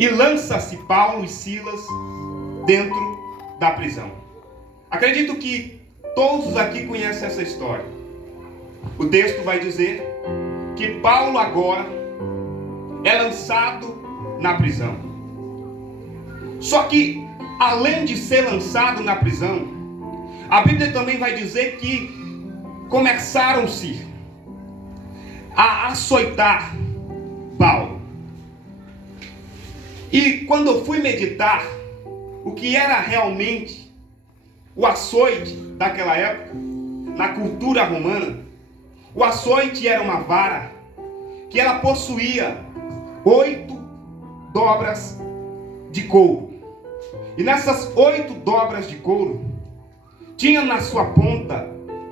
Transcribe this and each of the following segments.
e lança-se Paulo e Silas dentro da prisão. Acredito que todos aqui conhecem essa história. O texto vai dizer que Paulo agora é lançado na prisão. Só que, além de ser lançado na prisão, a Bíblia também vai dizer que começaram-se a açoitar Paulo. E quando eu fui meditar o que era realmente o açoite daquela época, na cultura romana, o açoite era uma vara que ela possuía 8 dobras de couro. E nessas 8 dobras de couro, tinha na sua ponta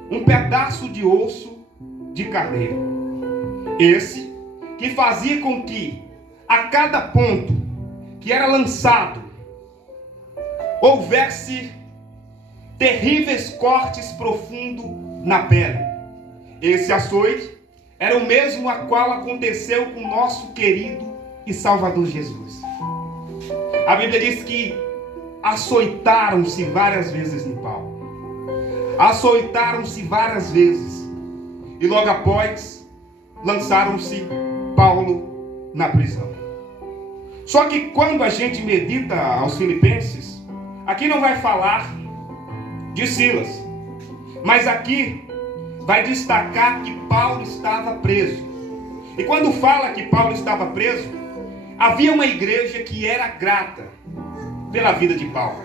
um pedaço de osso de carneiro. Esse que fazia com que a cada ponto que era lançado houvesse terríveis cortes profundos na pele. Esse açoite era o mesmo a qual aconteceu com o nosso querido e Salvador Jesus. A Bíblia diz que açoitaram-se várias vezes em Paulo. Açoitaram-se várias vezes. E logo após, lançaram-se Paulo na prisão. Só que quando a gente medita aos Filipenses, aqui não vai falar de Silas, mas aqui vai destacar que Paulo estava preso. E quando fala que Paulo estava preso, havia uma igreja que era grata pela vida de Paulo.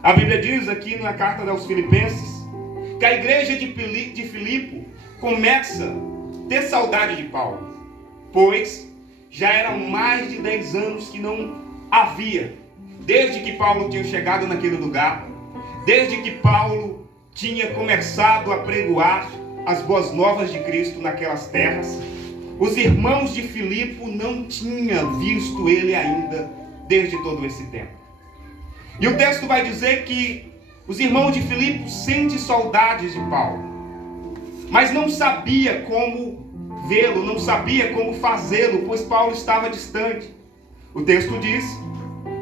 A Bíblia diz aqui na carta aos Filipenses que a igreja de Filipe começa a ter saudade de Paulo, pois já eram mais de 10 anos que não havia, desde que Paulo tinha chegado naquele lugar, desde que Paulo tinha começado a pregoar as boas novas de Cristo naquelas terras. Os irmãos de Filipe não tinham visto ele ainda desde todo esse tempo. E o texto vai dizer que os irmãos de Filipe sentem saudades de Paulo, mas não sabia como vê-lo, não sabia como fazê-lo, pois Paulo estava distante. O texto diz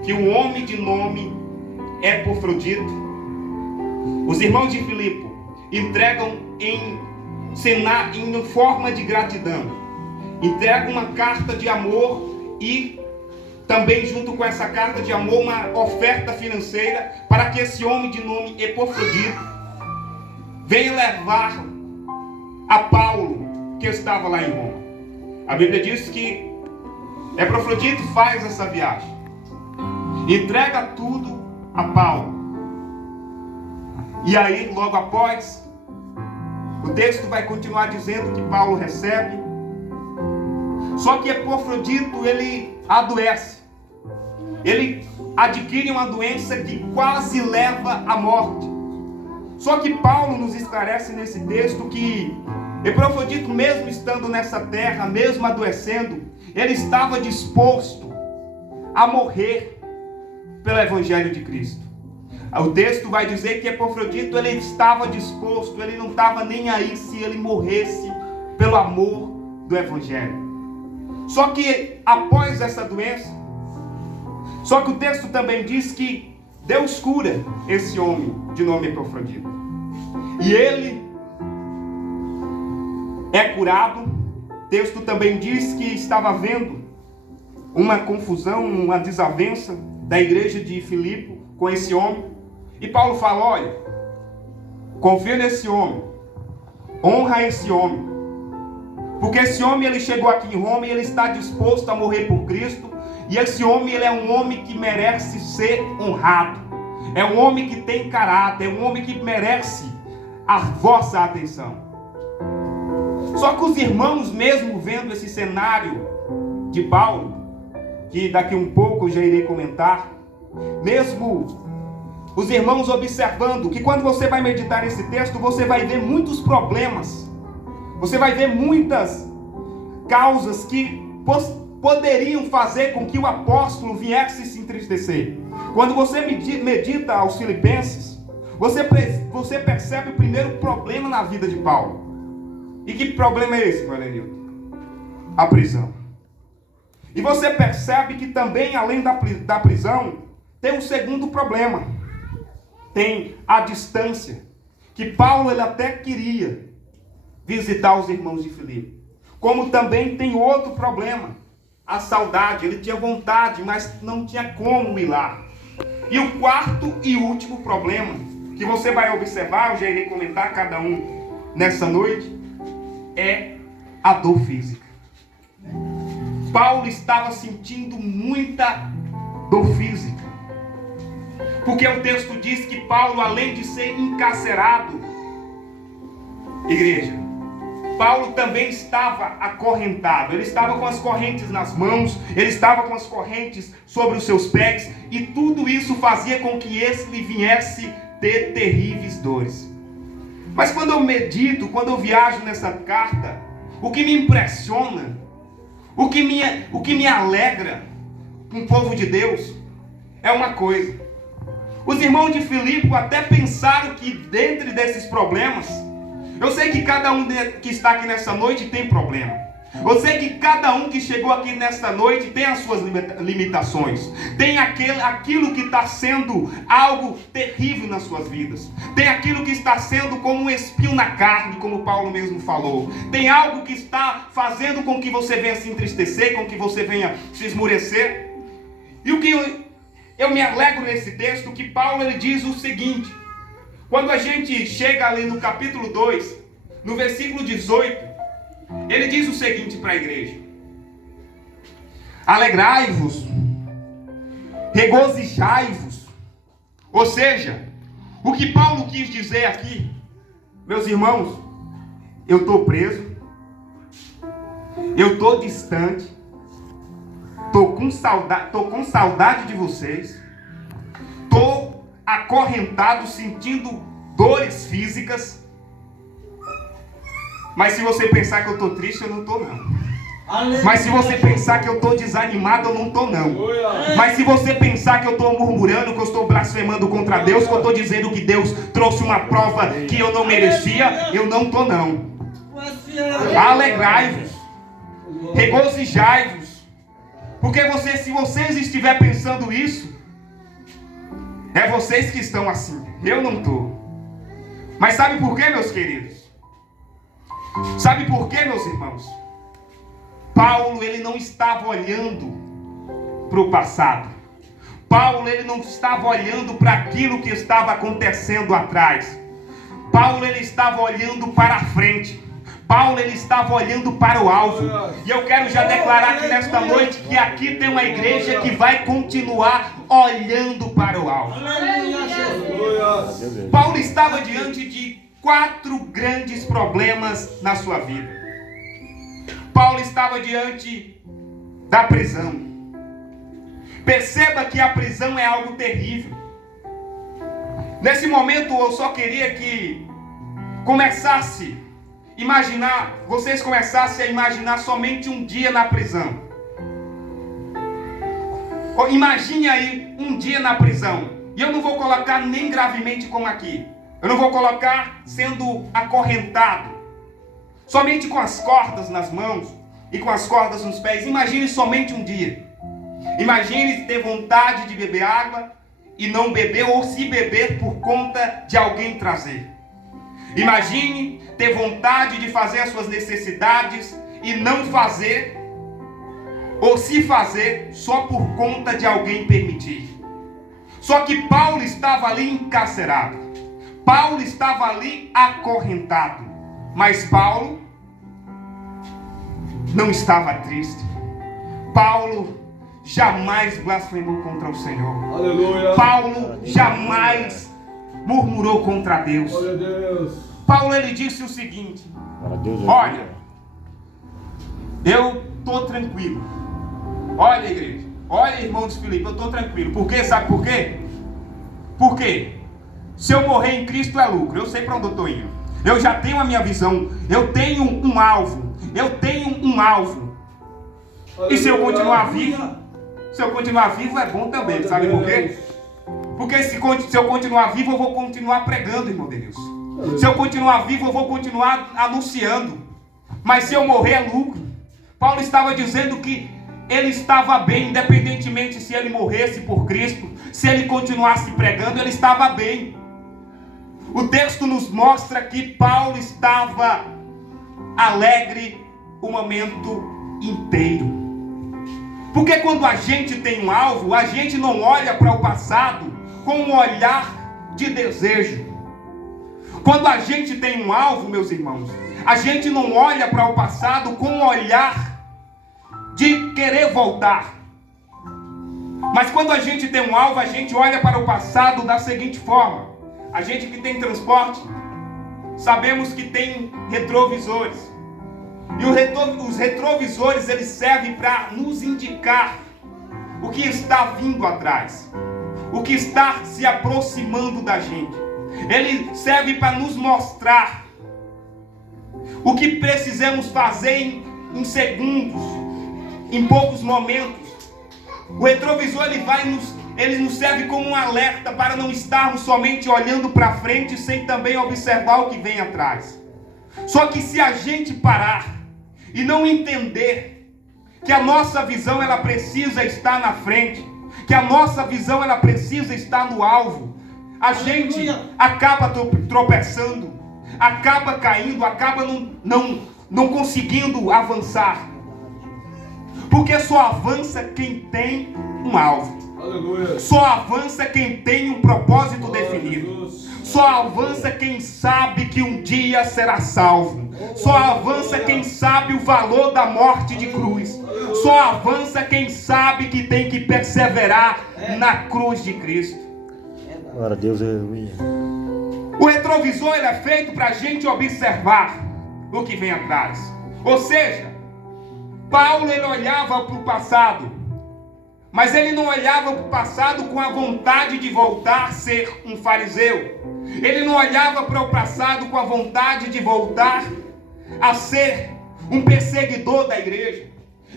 que o homem de nome Epafrodito, os irmãos de Filipe entregam em forma de gratidão, entregam uma carta de amor e também junto com essa carta de amor uma oferta financeira para que esse homem de nome Epafrodito venha levar a Paulo, que estava lá em Roma. A Bíblia diz que Epafrodito faz essa viagem, entrega tudo a Paulo. E aí, logo após, o texto vai continuar dizendo que Paulo recebe. Só que Epafrodito, ele adoece. Ele adquire uma doença que quase leva à morte. Só que Paulo nos esclarece nesse texto que Epafrodito, mesmo estando nessa terra, mesmo adoecendo, ele estava disposto a morrer pelo Evangelho de Cristo. O texto vai dizer que Epafrodito, ele estava disposto, ele não estava nem aí se ele morresse pelo amor do Evangelho. Só que após essa doença, só que o texto também diz que Deus cura esse homem de nome Epafrodito. E ele é curado. O texto também diz que estava havendo uma confusão, uma desavença da igreja de Filipe com esse homem. E Paulo fala: olha, confia nesse homem, honra esse homem, porque esse homem ele chegou aqui em Roma e ele está disposto a morrer por Cristo. E esse homem ele é um homem que merece ser honrado, é um homem que tem caráter, é um homem que merece a vossa atenção. Só que os irmãos, mesmo vendo esse cenário de Paulo, que daqui um pouco eu já irei comentar, mesmo os irmãos observando que quando você vai meditar nesse texto, você vai ver muitos problemas, você vai ver muitas causas que poderiam fazer com que o apóstolo viesse se entristecer. Quando você medita aos Filipenses, você percebe o primeiro problema na vida de Paulo. E que problema é esse, Valenilton? A prisão. E você percebe que também, além da prisão, tem um segundo problema. Tem a distância. Que Paulo ele até queria visitar os irmãos de Filipe. Como também tem outro problema. A saudade. Ele tinha vontade, mas não tinha como ir lá. E o quarto e último problema, que você vai observar, eu já irei comentar cada um nessa noite, é a dor física. Paulo estava sentindo muita dor física. Porque o texto diz que Paulo, além de ser encarcerado, igreja, Paulo também estava acorrentado. Ele estava com as correntes nas mãos, ele estava com as correntes sobre os seus pés, e tudo isso fazia com que ele viesse ter terríveis dores. Mas quando eu medito, quando eu viajo nessa carta, o que me impressiona, o que me alegra com o povo de Deus é uma coisa. Os irmãos de Filipe até pensaram que dentro desses problemas, eu sei que cada um que está aqui nessa noite tem problema. Eu sei que cada um que chegou aqui nesta noite tem as suas limitações. Tem aquilo que está sendo algo terrível nas suas vidas. Tem aquilo que está sendo como um espinho na carne, como Paulo mesmo falou. Tem algo que está fazendo com que você venha se entristecer, com que você venha se esmurecer. E o que eu me alegro nesse texto, que Paulo ele diz o seguinte. Quando a gente chega ali no capítulo 2, no versículo 18, ele diz o seguinte para a igreja: alegrai-vos, regozijai-vos. Ou seja, o que Paulo quis dizer aqui, meus irmãos, eu estou preso, eu estou distante, estou com saudade de vocês, estou acorrentado, sentindo dores físicas. Mas se você pensar que eu estou triste, eu não estou não. Aleluia. Mas se você pensar que eu estou desanimado, eu não estou não. Aleluia. Mas se você pensar que eu estou murmurando, que eu estou blasfemando contra Deus, que eu estou dizendo que Deus trouxe uma prova que eu não merecia, eu não estou não. Alegrai-vos, regozijai-vos, porque se vocês estiverem pensando isso, é vocês que estão assim, eu não estou. Mas sabe por quê, meus queridos? Sabe por quê, meus irmãos? Paulo, ele não estava olhando para o passado. Paulo, ele não estava olhando para aquilo que estava acontecendo atrás. Paulo, ele estava olhando para a frente. Paulo, ele estava olhando para o alvo. E eu quero já declarar aqui nesta noite que aqui tem uma igreja que vai continuar olhando para o alvo. Paulo estava diante de 4 grandes problemas na sua vida. Paulo estava diante da prisão. Perceba que a prisão é algo terrível. Nesse momento eu só queria que vocês começassem a imaginar somente um dia na prisão. Imagine aí um dia na prisão. E eu não vou colocar nem gravemente como aqui. Eu não vou colocar sendo acorrentado, somente com as cordas nas mãos e com as cordas nos pés. Imagine somente um dia. Imagine ter vontade de beber água e não beber, ou se beber por conta de alguém trazer. Imagine ter vontade de fazer as suas necessidades e não fazer, ou se fazer só por conta de alguém permitir. Só que Paulo estava ali encarcerado. Paulo estava ali acorrentado. Mas Paulo não estava triste. Paulo jamais blasfemou contra o Senhor. Aleluia. Paulo jamais murmurou contra Deus. Glória a Deus. Paulo, ele disse o seguinte: olha, eu estou tranquilo. Olha, igreja, olha, irmão de Filipe, eu estou tranquilo. Por quê? Sabe por quê? Por quê? Se eu morrer em Cristo é lucro. Eu sei para onde eu estou indo. Eu já tenho a minha visão. Eu tenho um alvo. E se eu continuar vivo, é bom também. Sabe por quê? Porque se eu continuar vivo, eu vou continuar pregando, irmão de Deus. Se eu continuar vivo, eu vou continuar anunciando. Mas se eu morrer é lucro. Paulo estava dizendo que ele estava bem, independentemente se ele morresse por Cristo, se ele continuasse pregando, ele estava bem. O texto nos mostra que Paulo estava alegre o momento inteiro. Porque quando a gente tem um alvo, a gente não olha para o passado com um olhar de desejo. Quando a gente tem um alvo, meus irmãos, a gente não olha para o passado com um olhar de querer voltar. Mas quando a gente tem um alvo, a gente olha para o passado da seguinte forma. A gente que tem transporte, sabemos que tem retrovisores. E os retrovisores, eles servem para nos indicar o que está vindo atrás, o que está se aproximando da gente. Ele serve para nos mostrar o que precisamos fazer em segundos, em poucos momentos. O retrovisor ele nos serve como um alerta para não estarmos somente olhando para frente sem também observar o que vem atrás. Só que se a gente parar e não entender que a nossa visão ela precisa estar na frente, que a nossa visão ela precisa estar no alvo, a gente acaba tropeçando, acaba caindo, acaba não conseguindo avançar. Porque só avança quem tem um alvo. Aleluia. Só avança quem tem um propósito definido. Só avança quem sabe que um dia será salvo. Só avança quem sabe o valor da morte de cruz. Só avança quem sabe que tem que perseverar na cruz de Cristo. Glória a Deus, aleluia. O retrovisor ele é feito para a gente observar o que vem atrás. Ou seja, Paulo ele olhava para o passado, mas ele não olhava para o passado com a vontade de voltar a ser um fariseu. Ele não olhava para o passado com a vontade de voltar a ser um perseguidor da igreja.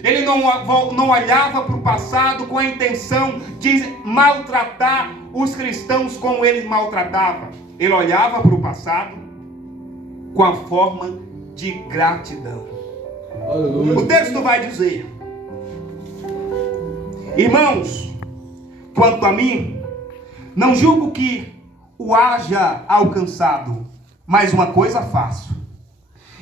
Ele não olhava para o passado com a intenção de maltratar os cristãos como ele maltratava. Ele olhava para o passado com a forma de gratidão. Aleluia. O texto vai dizer: irmãos, quanto a mim, não julgo que o haja alcançado, mas uma coisa faço,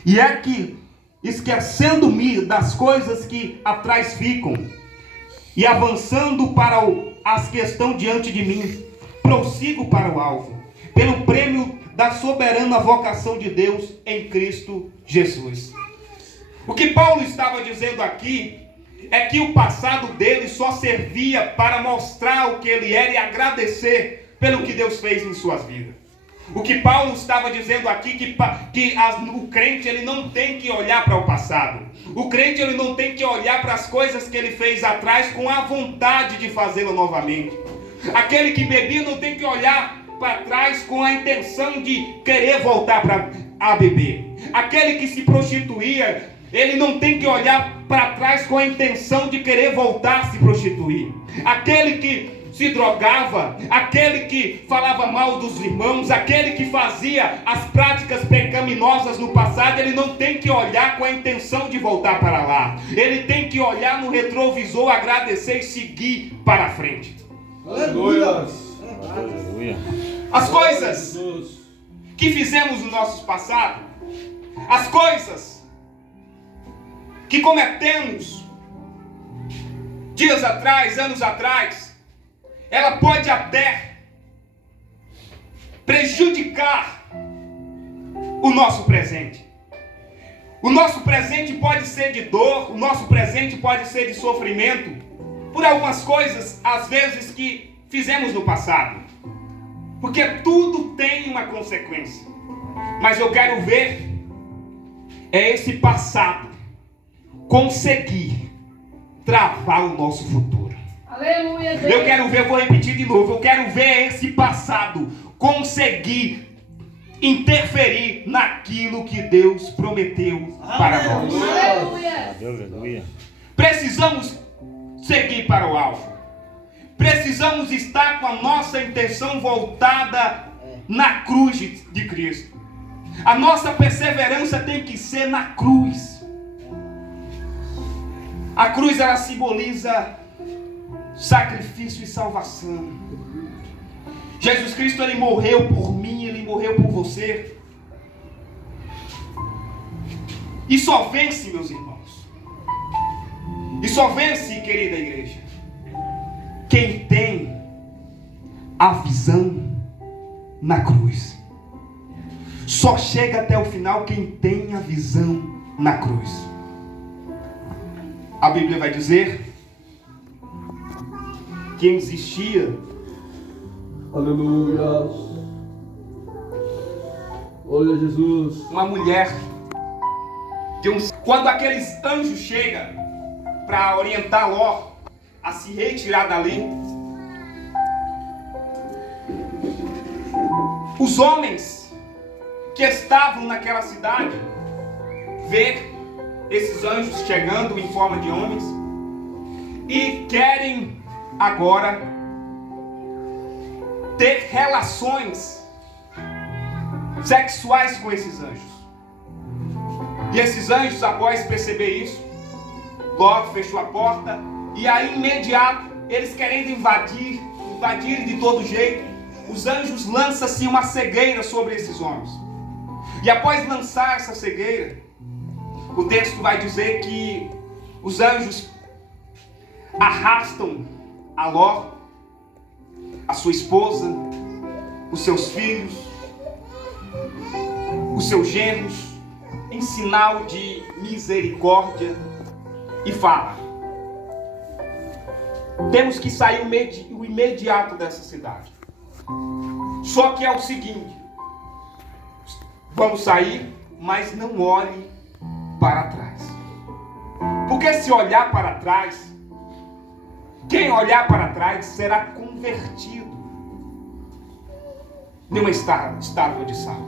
e é que, esquecendo-me das coisas que atrás ficam, e avançando para as que estão diante de mim, prossigo para o alvo, pelo prêmio da soberana vocação de Deus em Cristo Jesus. O que Paulo estava dizendo aqui é que o passado dele só servia para mostrar o que ele era e agradecer pelo que Deus fez em suas vidas. O que Paulo estava dizendo aqui que o crente ele não tem que olhar para o passado. O crente ele não tem que olhar para as coisas que ele fez atrás com a vontade de fazê-lo novamente. Aquele que bebia não tem que olhar para trás com a intenção de querer voltar a beber. Aquele que se prostituía, ele não tem que olhar para trás com a intenção de querer voltar a se prostituir. Aquele que se drogava, aquele que falava mal dos irmãos, aquele que fazia as práticas pecaminosas no passado, ele não tem que olhar com a intenção de voltar para lá. Ele tem que olhar no retrovisor, agradecer e seguir para frente. Aleluia. Aleluia. As coisas que fizemos no nosso passado, as coisas que cometemos dias atrás, anos atrás, ela pode até prejudicar o nosso presente. O nosso presente pode ser de dor, o nosso presente pode ser de sofrimento, por algumas coisas, às vezes, que fizemos no passado. Porque tudo tem uma consequência. Mas eu quero ver esse passado conseguir travar o nosso futuro. Aleluia, Deus. Eu quero ver, vou repetir de novo, eu quero ver esse passado conseguir interferir naquilo que Deus prometeu para nós. Aleluia. Aleluia. Precisamos seguir para o alvo. Precisamos estar com a nossa intenção voltada na cruz de Cristo. A nossa perseverança tem que ser na cruz. A cruz, ela simboliza sacrifício e salvação. Jesus Cristo, ele morreu por mim, ele morreu por você. E só vence, meus irmãos. E só vence, querida igreja, quem tem a visão na cruz. Só chega até o final quem tem a visão na cruz. A Bíblia vai dizer que existia, aleluia, olha Jesus, uma mulher, quando aqueles anjos chegam para orientar Ló a se retirar dali, os homens que estavam naquela cidade vê esses anjos chegando em forma de homens e querem agora ter relações sexuais com esses anjos. E esses anjos, após perceber isso, logo fechou a porta, e aí imediato eles querendo invadir de todo jeito, os anjos lançam-se uma cegueira sobre esses homens. E após lançar essa cegueira, o texto vai dizer que os anjos arrastam a Ló, a sua esposa, os seus filhos, os seus genros, em sinal de misericórdia, e fala: temos que sair o imediato dessa cidade. Só que é o seguinte: vamos sair, mas não olhe para trás. Porque se olhar para trás, quem olhar para trás será convertido numa estátua de sal.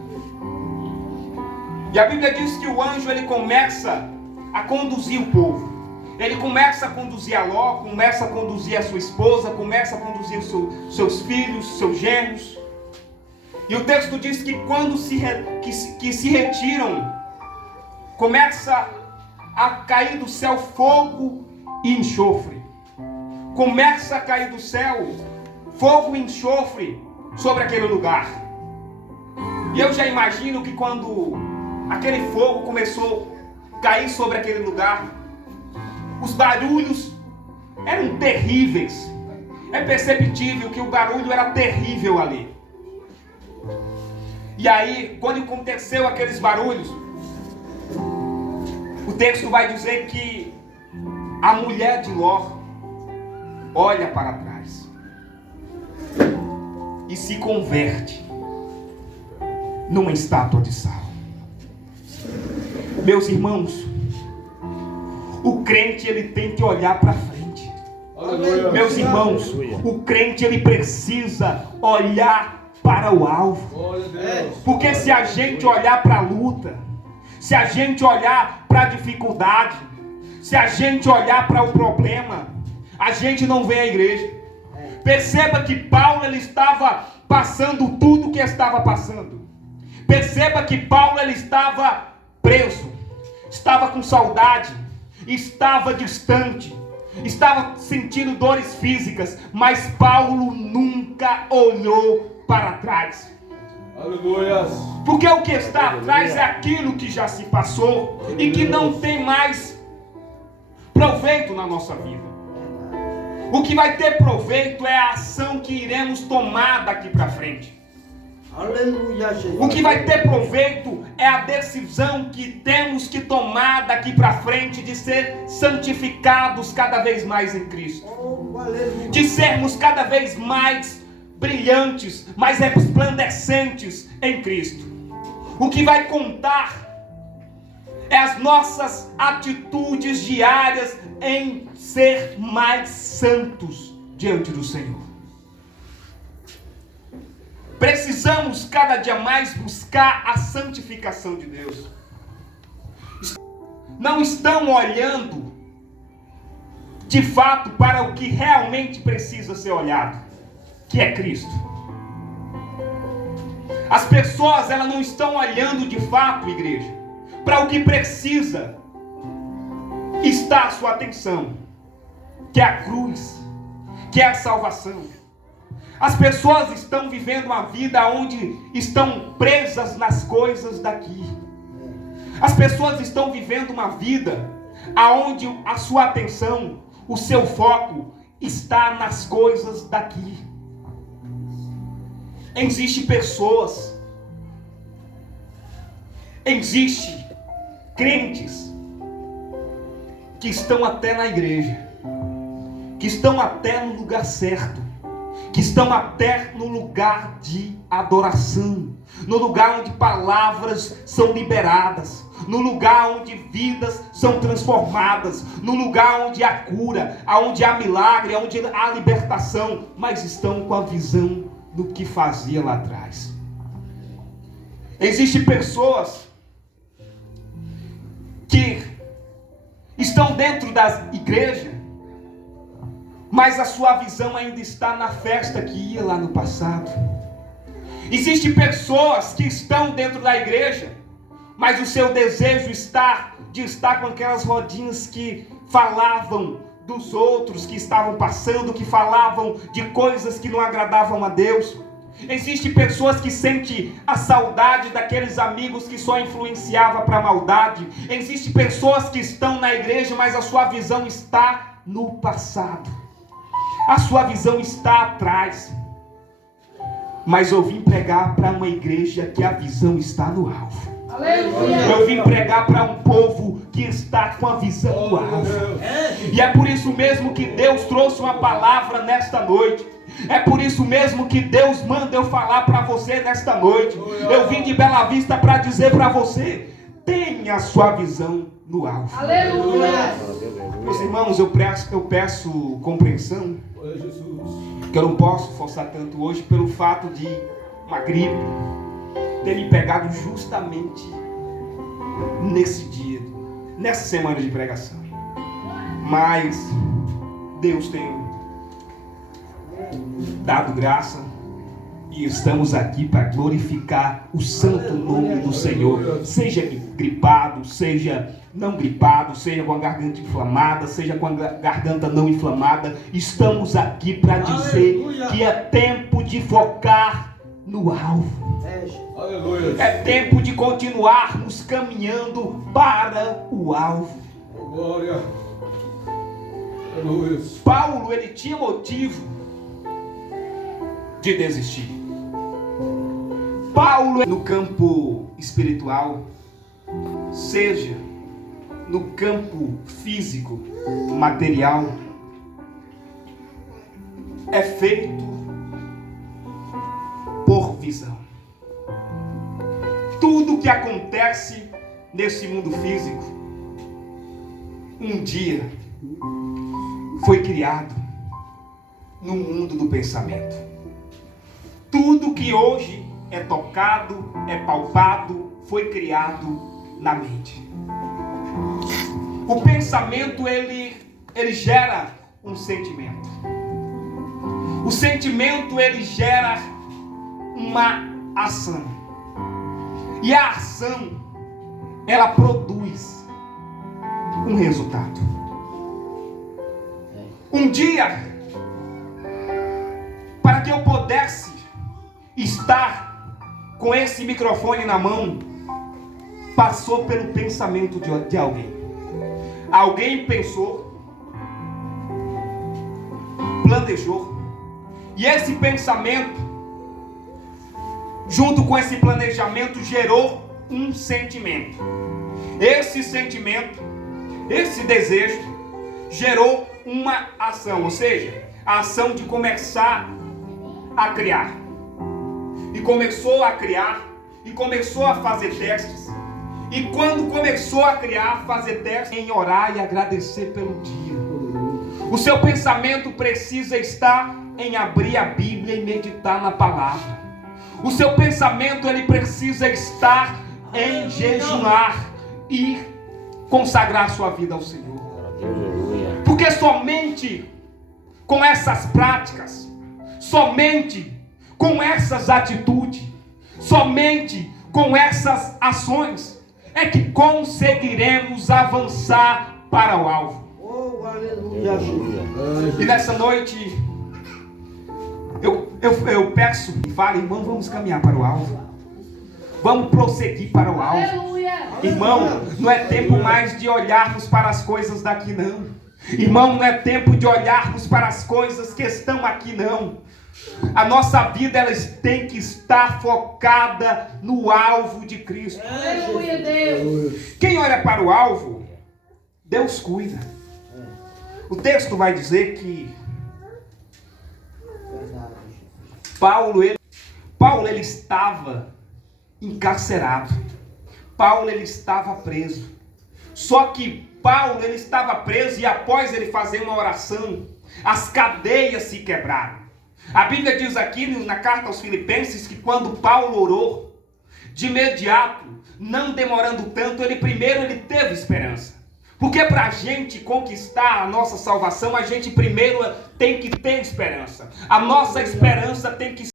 E a Bíblia diz que o anjo, ele começa a conduzir o povo. Ele começa a conduzir a Ló, começa a conduzir a sua esposa, começa a conduzir seus filhos, seus genros. E o texto diz que quando se retiram, começa a cair do céu fogo e enxofre. Começa a cair do céu fogo e enxofre sobre aquele lugar. E eu já imagino que quando aquele fogo começou a cair sobre aquele lugar, os barulhos eram terríveis. É perceptível que o barulho era terrível ali. E aí, quando aconteceu aqueles barulhos, o texto vai dizer que a mulher de Ló olha para trás e se converte numa estátua de sal. Meus irmãos, o crente, ele tem que olhar para frente. aleluia. Meus irmãos, o crente, ele precisa olhar para o alvo. Glória a Deus. Porque se a gente olhar para a luta, se a gente olhar para a dificuldade, se a gente olhar para o problema, a gente não vê a igreja. Perceba que Paulo, ele estava passando tudo o que estava passando. Perceba que Paulo, ele estava preso, estava com saudade, estava distante, estava sentindo dores físicas, mas Paulo nunca olhou para trás. Aleluia. Porque o que está atrás é aquilo que já se passou e que não tem mais proveito na nossa vida. O que vai ter proveito é a ação que iremos tomar daqui para frente. Aleluia, Jesus. O que vai ter proveito é a decisão que temos que tomar daqui para frente de ser santificados cada vez mais em Cristo. Oh, aleluia. De sermos cada vez mais brilhantes, mais resplandecentes em Cristo. O que vai contar é as nossas atitudes diárias em ser mais santos diante do Senhor. Precisamos cada dia mais buscar a santificação de Deus. Não estão olhando de fato para o que realmente precisa ser olhado, que é Cristo. As pessoas, elas não estão olhando de fato, igreja, para o que precisa está a sua atenção, que é a cruz, que é a salvação. As pessoas estão vivendo uma vida onde estão presas nas coisas daqui. As pessoas estão vivendo uma vida aonde a sua atenção, o seu foco está nas coisas daqui. Existem pessoas, existem crentes que estão até na igreja, que estão até no lugar certo, que estão até no lugar de adoração, no lugar onde palavras são liberadas, no lugar onde vidas são transformadas, no lugar onde há cura, onde há milagre, onde há libertação, mas estão com a visão do que fazia lá atrás. Existem pessoas que estão dentro da igreja, mas a sua visão ainda está na festa que ia lá no passado. Existem pessoas que estão dentro da igreja, mas o seu desejo está de estar com aquelas rodinhas que falavam dos outros que estavam passando, que falavam de coisas que não agradavam a Deus. Existem pessoas que sentem a saudade daqueles amigos que só influenciavam para a maldade. Existem pessoas que estão na igreja, mas a sua visão está no passado. A sua visão está atrás. Mas eu vim pregar para uma igreja que a visão está no alvo. Aleluia. Eu vim pregar para um povo que está com a visão no alvo. E é por isso mesmo que Deus trouxe uma palavra nesta noite. É por isso mesmo que Deus manda eu falar para você nesta noite. Eu vim de Bela Vista para dizer para você: tenha a sua visão no alvo. Aleluia. Meus irmãos, eu peço compreensão, que eu não posso forçar tanto hoje pelo fato de uma gripe ter me pegado justamente nesse dia, nessa semana de pregação. Mas Deus tem dado graça e estamos aqui para glorificar o santo nome do Senhor. Seja gripado, seja não gripado, seja com a garganta inflamada, seja com a garganta não inflamada, estamos aqui para dizer que é tempo de focar no alvo. Aleluia. É tempo de continuarmos caminhando para o alvo. Glória. Aleluia. Paulo, ele tinha motivo de desistir. Paulo, no campo espiritual, seja no campo físico, material, é feito por visão. Tudo que acontece nesse mundo físico, um dia foi criado no mundo do pensamento. Tudo que hoje é tocado, é palpado, foi criado na mente. O pensamento, ele gera um sentimento. O sentimento, ele gera uma ação. E a ação, ela produz um resultado. Um dia, para que eu pudesse estar com esse microfone na mão, passou pelo pensamento de alguém. Alguém pensou, planejou, e esse pensamento, junto com esse planejamento, gerou um sentimento. Esse sentimento, esse desejo, gerou uma ação, ou seja, a ação de começar a criar. E começou a criar, e começou a fazer testes. E quando começou a criar, fazer testes, em orar e agradecer pelo dia. O seu pensamento precisa estar em abrir a Bíblia e meditar na palavra. O seu pensamento, ele precisa estar em jejuar e consagrar sua vida ao Senhor. Porque somente com essas práticas, somente com essas atitudes, somente com essas ações, é que conseguiremos avançar para o alvo. Oh, aleluia, Jesus. E nessa noite, eu peço, fale, irmão, vamos caminhar para o alvo. Vamos prosseguir para o alvo. Aleluia. Irmão, não é tempo mais de olharmos para as coisas daqui, não. Irmão, não é tempo de olharmos para as coisas que estão aqui, não. A nossa vida, ela tem que estar focada no alvo de Cristo. Aleluia, Deus. Quem olha para o alvo, Deus cuida. O texto vai dizer que Paulo ele estava encarcerado. Paulo ele estava preso. Só que Paulo ele estava preso e após ele fazer uma oração, as cadeias se quebraram. A Bíblia diz aqui na carta aos Filipenses que quando Paulo orou, de imediato, não demorando tanto, ele teve esperança. Porque para a gente conquistar a nossa salvação, a gente primeiro tem que ter esperança. A nossa esperança tem que